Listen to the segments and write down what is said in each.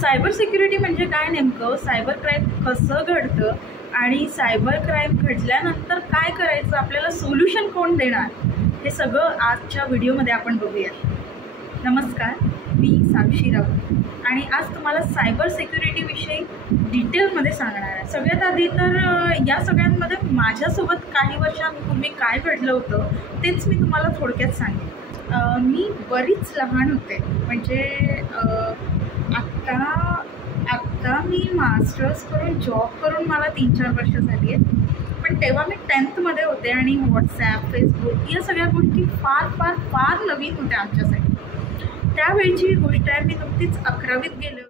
Cyber security म्हणजे काय, नेमकं सायबर क्राईम कसं घडतं आणि सायबर क्राईम घडल्यानंतर काय करायचं, आपल्याला सोल्युशन कोण देणार, हे सगळं आजच्या व्हिडिओमध्ये आपण बघूया. नमस्कार, मी साक्षी राऊत आणि आज तुम्हाला सायबर सिक्युरिटीविषयी डिटेलमध्ये सांगणार आहे. सगळ्यात आधी तर या सगळ्यांमध्ये माझ्यासोबत काही वर्षांपूर्वी काय घडलं होतं तेच मी तुम्हाला थोडक्यात सांगेन. मी बरीच लहान होते, म्हणजे आत्ता मी मास्टर्स करून जॉब करून मला 3-4 वर्ष झाली आहेत. पण तेव्हा मी 10th मध्ये होते आणि व्हॉट्सॲप, फेसबुक या सगळ्या गोष्टी फार फार फार नवीन होत्या आमच्यासाठी. त्यावेळची गोष्ट आहे, मी नुकतीच 11वीत गेले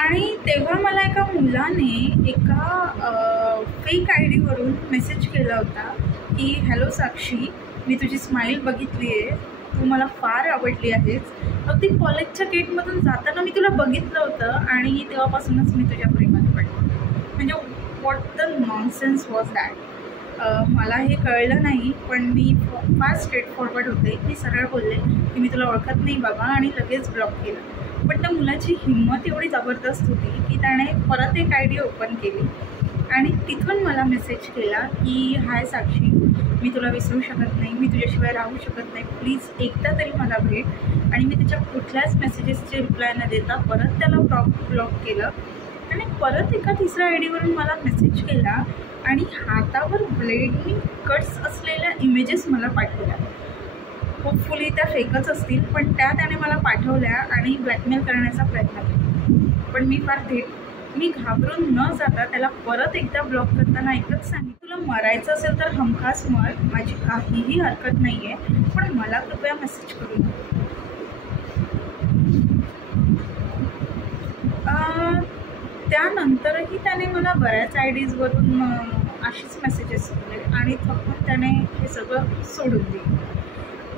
आणि तेव्हा मला एका मुलाने एका फेक ID वरून मेसेज केला होता की हॅलो साक्षी, मी तुझी स्माईल बघितली आहे, तू मला फार आवडली आहेस. अगदी कॉलेजच्या गेटमधून जाताना मी तुला बघितलं होतं आणि तेव्हापासूनच मी तुझ्या प्रेमात पडले. म्हणजे what the nonsense was that. मला हे कळलं नाही, पण मी फार स्ट्रेट फॉरवर्ड होते. मी सरळ बोलले की मी तुला ओळखत नाही बाबा आणि लगेच ब्लॉक केलं. पण त्या मुलाची हिंमत एवढी जबरदस्त होती की त्याने परत एक ID ओपन केली आणि तिथून मला मेसेज केला की हाय साक्षी, मी तुला विसरू शकत नाही, मी तुझ्याशिवाय राहू शकत नाही, प्लीज एकदा तरी मला भेट. आणि मी त्याच्या कुठल्याच मेसेजेसचे रिप्लाय न देता परत त्याला ब्लॉक केलं आणि परत एका तिसऱ्या ID वरून मला मेसेज केला आणि हातावर ब्लेडनी कट्स असलेल्या इमेजेस मला पाठवल्या. होपफुली त्या फेकच असतील, पण त्याने मला पाठवल्या आणि ब्लॅकमेल करण्याचा प्रयत्न केला. पण मी घाबरून न जाता त्याला परत एकदा ब्लॉक करताना एकच सांगितलं, तुला मरायचं असेल तर हमखास मर, माझी काहीही हरकत नाही आहे, पण मला कृपया मेसेज करू नको. त्यानंतरही त्याने मला बऱ्याच IDs वरून अशीच मेसेजेस केले आणि थकून त्याने हे सगळं सोडून दिलं.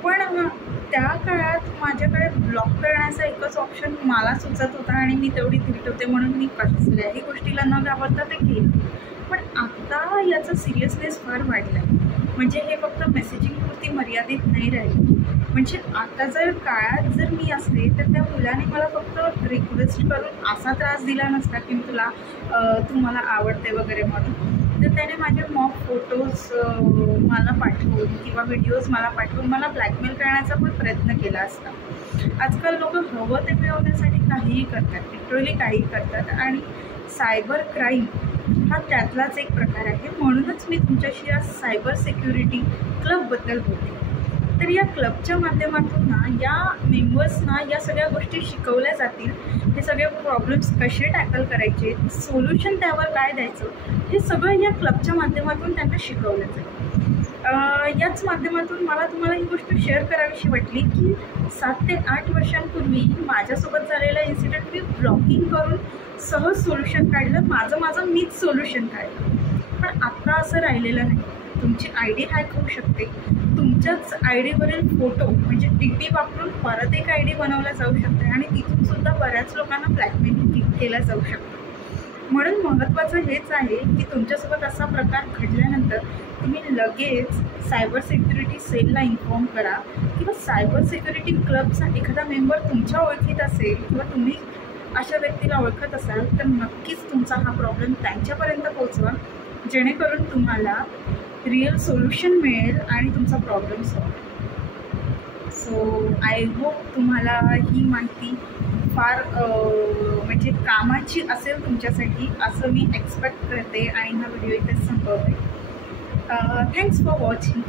पण त्या काळात माझ्याकडे ब्लॉक करण्याचा एकच ऑप्शन मला सुचत होता आणि मी तेवढी धीट होते, म्हणून मी कसल्याही गोष्टीला न घाबरता ते केलं. पण आता याचा सिरियसनेस फार वाढला आहे. म्हणजे हे फक्त मेसेजिंगपुरती मर्यादित नाही राहिली. म्हणजे आता जर काळात जर मी असते तर त्या मुलाने मला फक्त रिक्वेस्ट करून असा त्रास दिला नसता की तू मला आवडते वगैरे म्हणून. तर त्याने माझे मॉक फोटोज मला पाठवून किंवा व्हिडिओज मला पाठवून मला ब्लॅकमेल करण्याचा पण प्रयत्न केला असता. आजकाल लोक हवं ते मिळवण्यासाठी काहीही करतात, लिटरली काहीही करतात आणि सायबर क्राईम हा त्यातलाच एक प्रकार आहे. म्हणूनच मी तुमच्याशी या सायबर सिक्युरिटी क्लबबद्दल बोलते. तर या क्लबच्या माध्यमातून या मेंबर्सना या सगळ्या गोष्टी शिकवल्या जातील. हे सगळे प्रॉब्लेम्स कसे टॅकल करायचे, सोल्युशन त्यावर काय द्यायचं, हे सगळं या क्लबच्या माध्यमातून त्यांना शिकवलं जाईल. याच माध्यमातून मला तुम्हाला ही गोष्ट शेअर करावीशी वाटली की 7 ते 8 वर्षांपूर्वी माझ्यासोबत झालेला इन्सिडेंट मी ब्लॉकिंग करून सहज सोल्युशन काढलं, माझं मीच सोल्युशन काढलं. पण आत्ता असं राहिलेलं नाही. तुमची ID हॅक होऊ शकते, तुमच्याच IDवरील फोटो म्हणजे TP वापरून परत एक ID बनवला जाऊ शकते आणि तिथून सुद्धा बऱ्याच लोकांना ब्लॅकमेलिंग केलं जाऊ शकतं. म्हणून महत्त्वाचं हेच आहे की तुमच्यासोबत असा प्रकार घडल्यानंतर तुम्ही लगेच सायबर सिक्युरिटी सेलला इन्फॉर्म करा किंवा सायबर सिक्युरिटी क्लबचा एखादा मेंबर तुमच्या ओळखीत असेल किंवा तुम्ही अशा व्यक्तीला ओळखत असाल तर नक्कीच तुमचा हा प्रॉब्लेम त्यांच्यापर्यंत पोहोचवा, जेणेकरून तुम्हाला रिअल सोल्युशन मिळेल आणि तुमचा problem solve. So I hope तुम्हाला ही माहिती फार म्हणजे कामाची असेल तुमच्यासाठी, असं मी एक्सपेक्ट करते आणि हा व्हिडिओ इथेच संपवते. Thanks for watching.